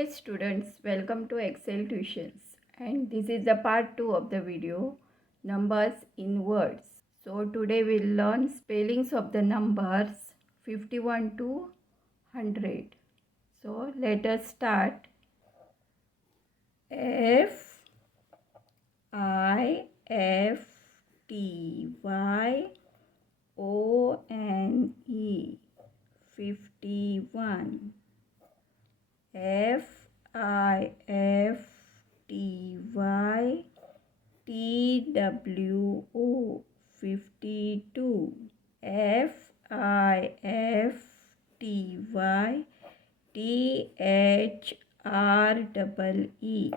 Hey students, welcome to Excel Tuitions, and this is the part 2 of the video, numbers in words. So today we'll learn spellings of the numbers 51 to 100. So let us start. F I F T Y O N E 51. F I F T Y T W O 52. F I F T Y T H R E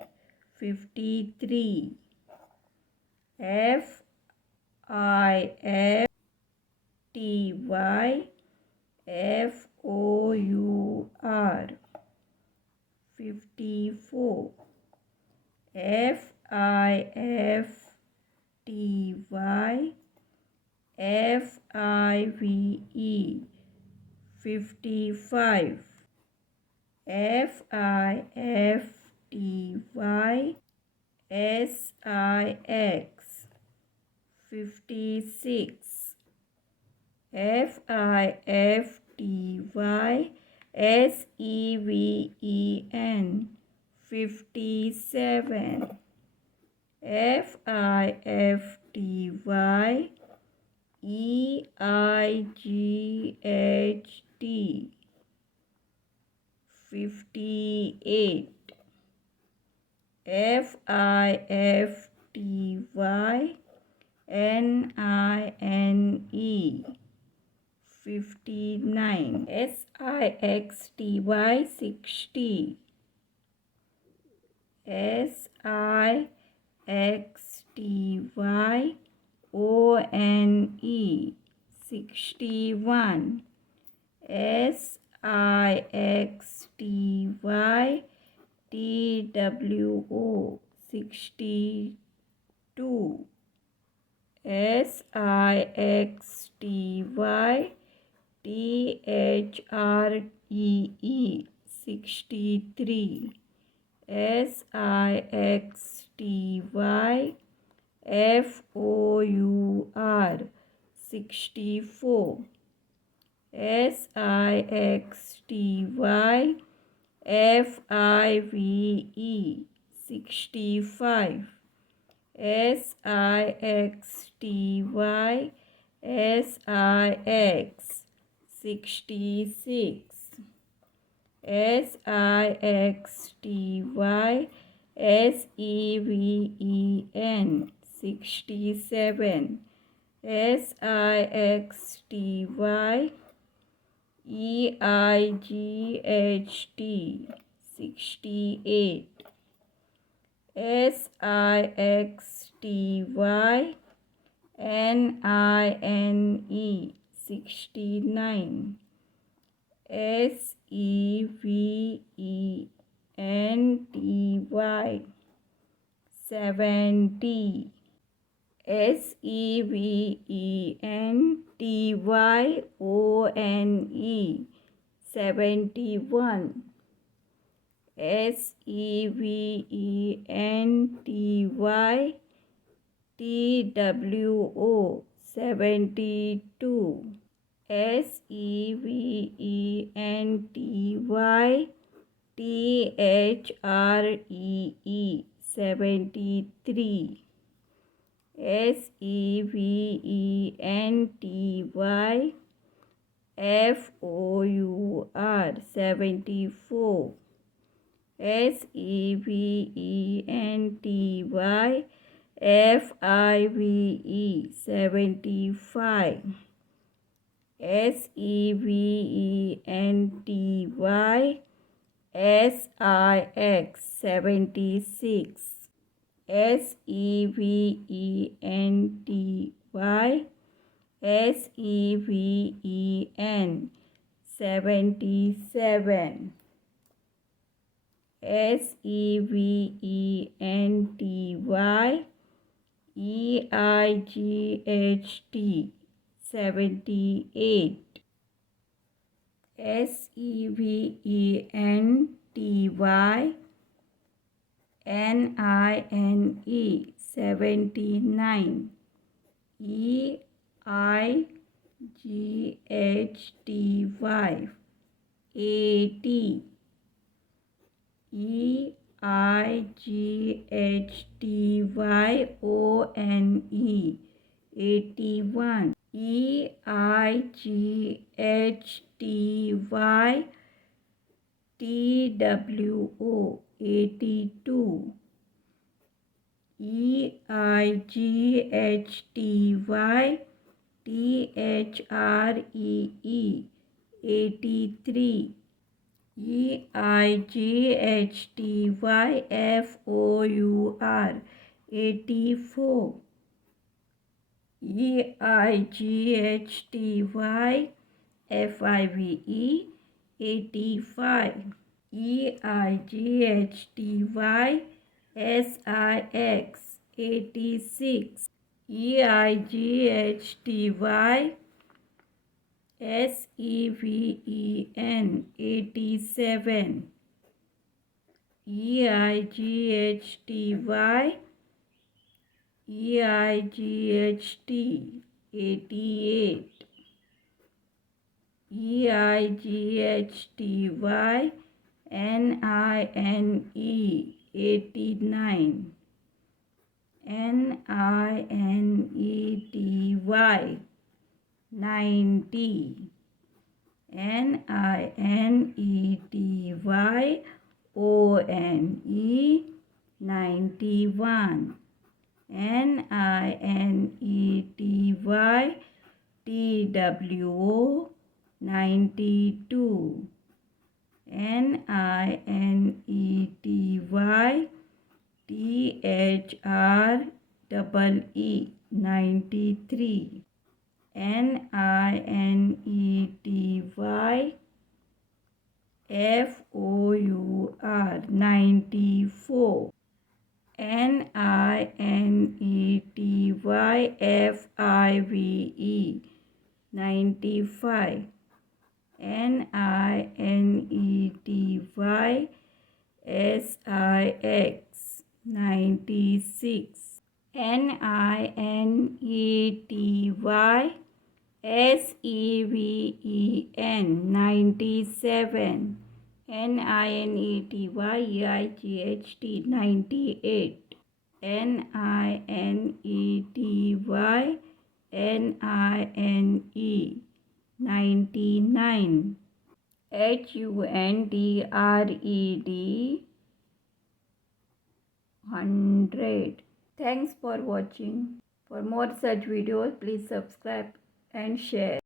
53. F I F T Y F O U R 54. F I F T Y F I V E 55. F I F T Y S I X 56. F I F T Y S E V E N 57. F I F T Y E I G H T 58. F I F T Y N I N E 59. S I X T Y 60. S I X T Y O N E 61. S I X T Y T W O 62. S I X T Y T H R E 63. S I X T Y F O U R 64. S I X T Y F I V E 65. S I X T Y S I X 66. S I X T Y S E V E N 67. S I X T Y E I G H T 68. S I X T Y N I N E 69. S E V E N T Y 70. S E V E N T Y O N E 71. S E V E N T Y T W O 72. S E V E N T Y T H R E 73. S E V E N T Y F O U R 74. S E V E N T Y F I V E 75. S E V E N T Y S I X 76. S E V E N T Y S E V E N 77. S E V E N T Y E I G H T 78. S E V E N NINE 79. EIGHTY 80. EIGHTYONE 81. EIGHTYTWO 82. EIGHTYTHREE 83. EIGHTYFOUR 84. EIGHTYFIVE 85. EIGHTYSIX 86. EIGHTYSEVEN 87. EIGHTY 88. EIGHTY NINE 89. NINETY 90. NINETY ONE 91. NINETY TWO 92. NINETY THREE 93. NINETY FOUR 94. NINETY FIVE 95. NINETY SIX 96. NINETY SEVEN 97. NINETY EIGHT 98. NINETY NINE 99. HUNDRED 100. Thanks for watching. For more such videos, please subscribe and share.